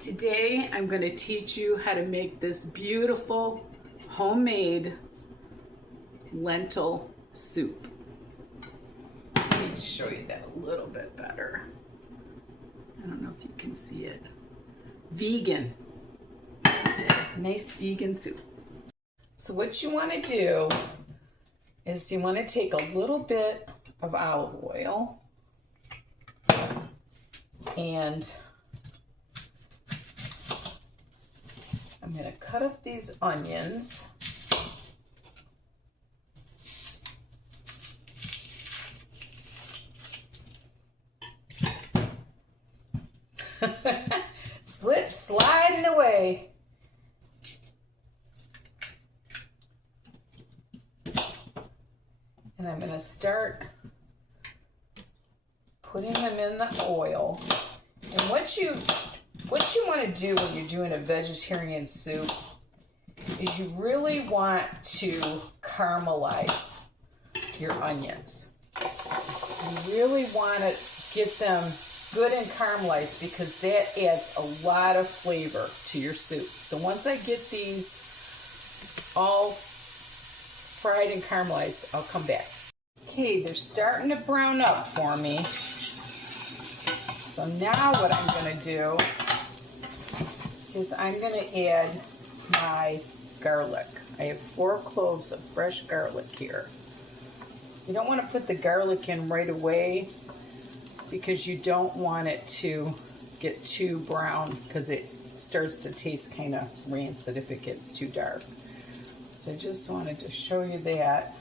Today I'm going to teach you how to make this beautiful homemade lentil soup. Let me show you that a little bit better. I don't know if you can see it. Vegan. Nice vegan soup. So what you want to do is you want to take a little bit of olive oil and I'm going to cut up these onions. Sliding away. And I'm going to start putting them in the oil. And what you want to do when you're doing a vegetarian soup is you really want to caramelize your onions. You really want to get them good and caramelized because that adds a lot of flavor to your soup. So once I get these all fried and caramelized, I'll come back. Okay, they're starting to brown up for me. So now what I'm going to do is I'm going to add my garlic. I have 4 cloves of fresh garlic here. You don't want to put the garlic in right away because you don't want it to get too brown because it starts to taste kind of rancid if it gets too dark. So I just wanted to show you that.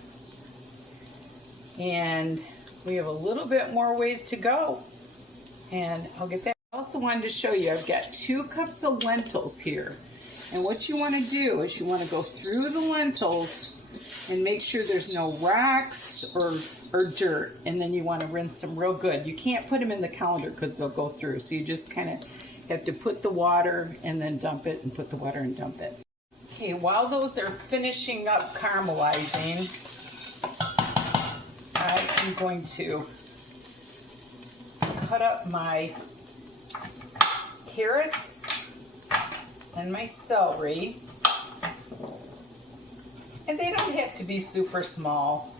And we have a little bit more ways to go. And I'll get that. I also wanted to show you, I've got 2 cups of lentils here. And what you want to do is you want to go through the lentils and make sure there's no rocks or dirt. And then you want to rinse them real good. You can't put them in the colander because they'll go through. So you just kind of have to put the water and then dump it and put the water and dump it. Okay, while those are finishing up caramelizing, I am going to cut up my carrots and my celery. And they don't have to be super small.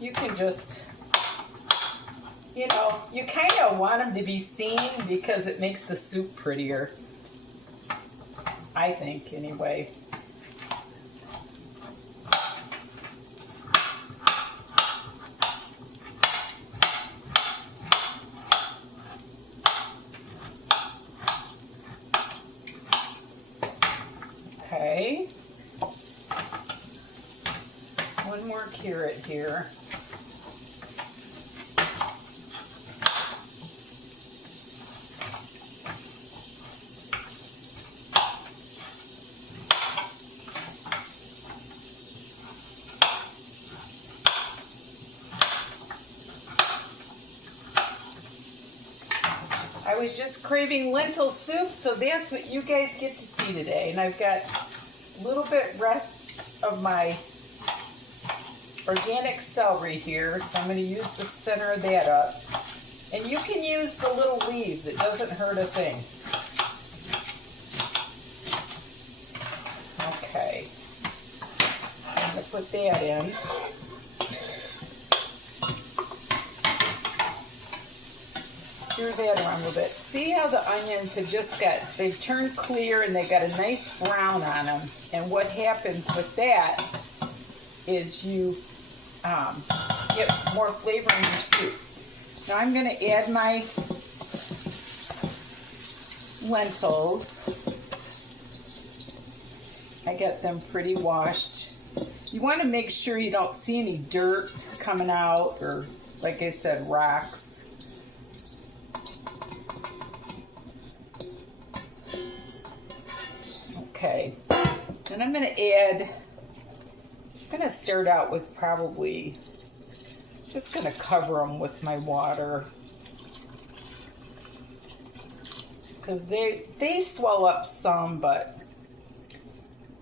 You can just, you kind of want them to be seen because it makes the soup prettier. I think, anyway. Okay. One more carrot here. I was just craving lentil soup, so that's what you guys get to see today. And I've got a little bit rest of my organic celery here, so I'm going to use the center of that up. And you can use the little leaves, it doesn't hurt a thing. Okay, I'm going to put that in. Stir that around a little bit. See how the onions have they've turned clear and they got a nice brown on them. And what happens with that is you get more flavor in your soup. Now I'm going to add my lentils. I got them pretty washed. You want to make sure you don't see any dirt coming out or, like I said, rocks. Okay, and I'm going to start out with probably, just going to cover them with my water because they swell up some, but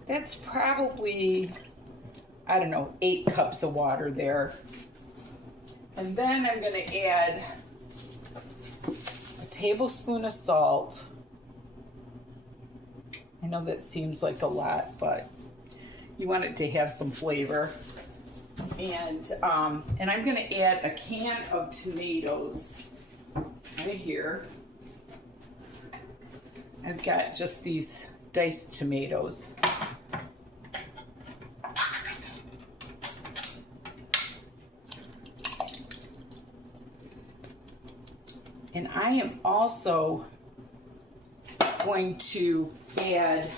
that's probably, I don't know, 8 cups of water there. And then I'm going to add a tablespoon of salt. I know that seems like a lot, but you want it to have some flavor. And I'm going to add a can of tomatoes right here. I've got just these diced tomatoes. And I am also going to add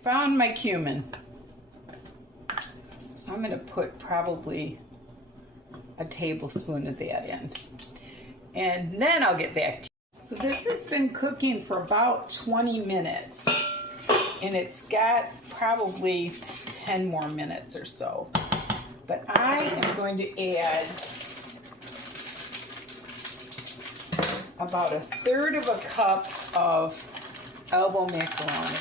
found my cumin. So I'm going to put probably a tablespoon of that in. And then I'll get back to you. So this has been cooking for about 20 minutes. And it's got probably 10 more minutes or so. But I am going to add about 1/3 of a cup of elbow macaroni,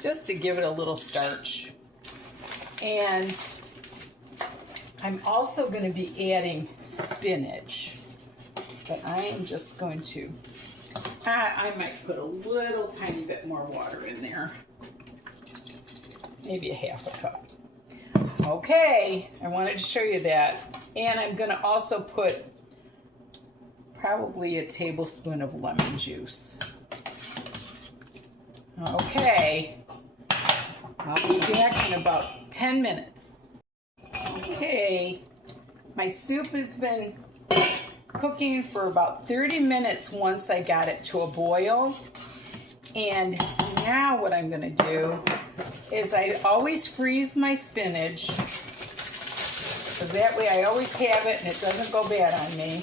just to give it a little starch. And I'm also going to be adding spinach, but I am just going to, I might put a little tiny bit more water in there, maybe 1/2 cup. Okay, I wanted to show you that. And I'm going to also put probably a tablespoon of lemon juice. Okay, I'll be back in about 10 minutes. Okay, my soup has been cooking for about 30 minutes once I got it to a boil. And now what I'm going to do is I always freeze my spinach, because that way I always have it and it doesn't go bad on me.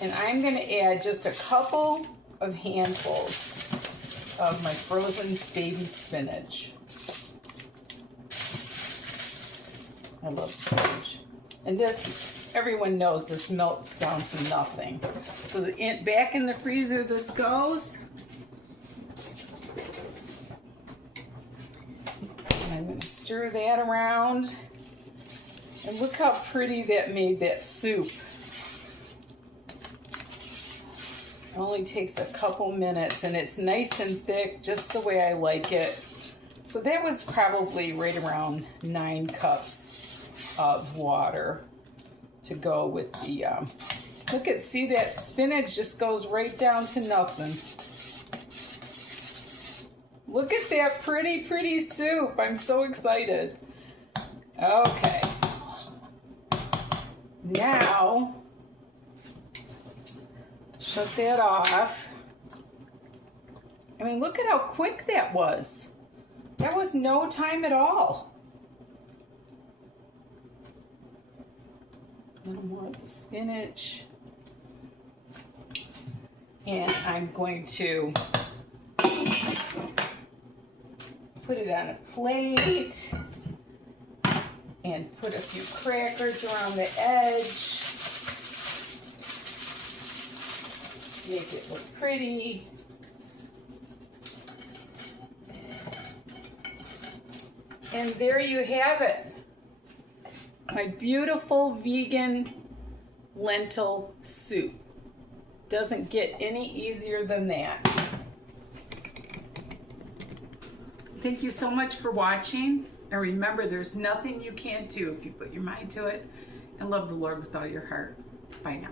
And I'm going to add just a couple of handfuls of my frozen baby spinach. I love spinach. And this, everyone knows this melts down to nothing. So back in the freezer this goes. And I'm going to stir that around. And look how pretty that made that soup. It only takes a couple minutes and it's nice and thick, just the way I like it. So that was probably right around 9 cups of water to go with the, see that spinach just goes right down to nothing. Look at that pretty, pretty soup. I'm so excited. Okay. Now, shut that off. I mean, look at how quick that was. That was no time at all. A little more of the spinach. And I'm going to put it on a plate and put a few crackers around the edge. Make it look pretty. And there you have it. My beautiful vegan lentil soup. Doesn't get any easier than that. Thank you so much for watching. And remember, there's nothing you can't do if you put your mind to it and love the Lord with all your heart. Bye now.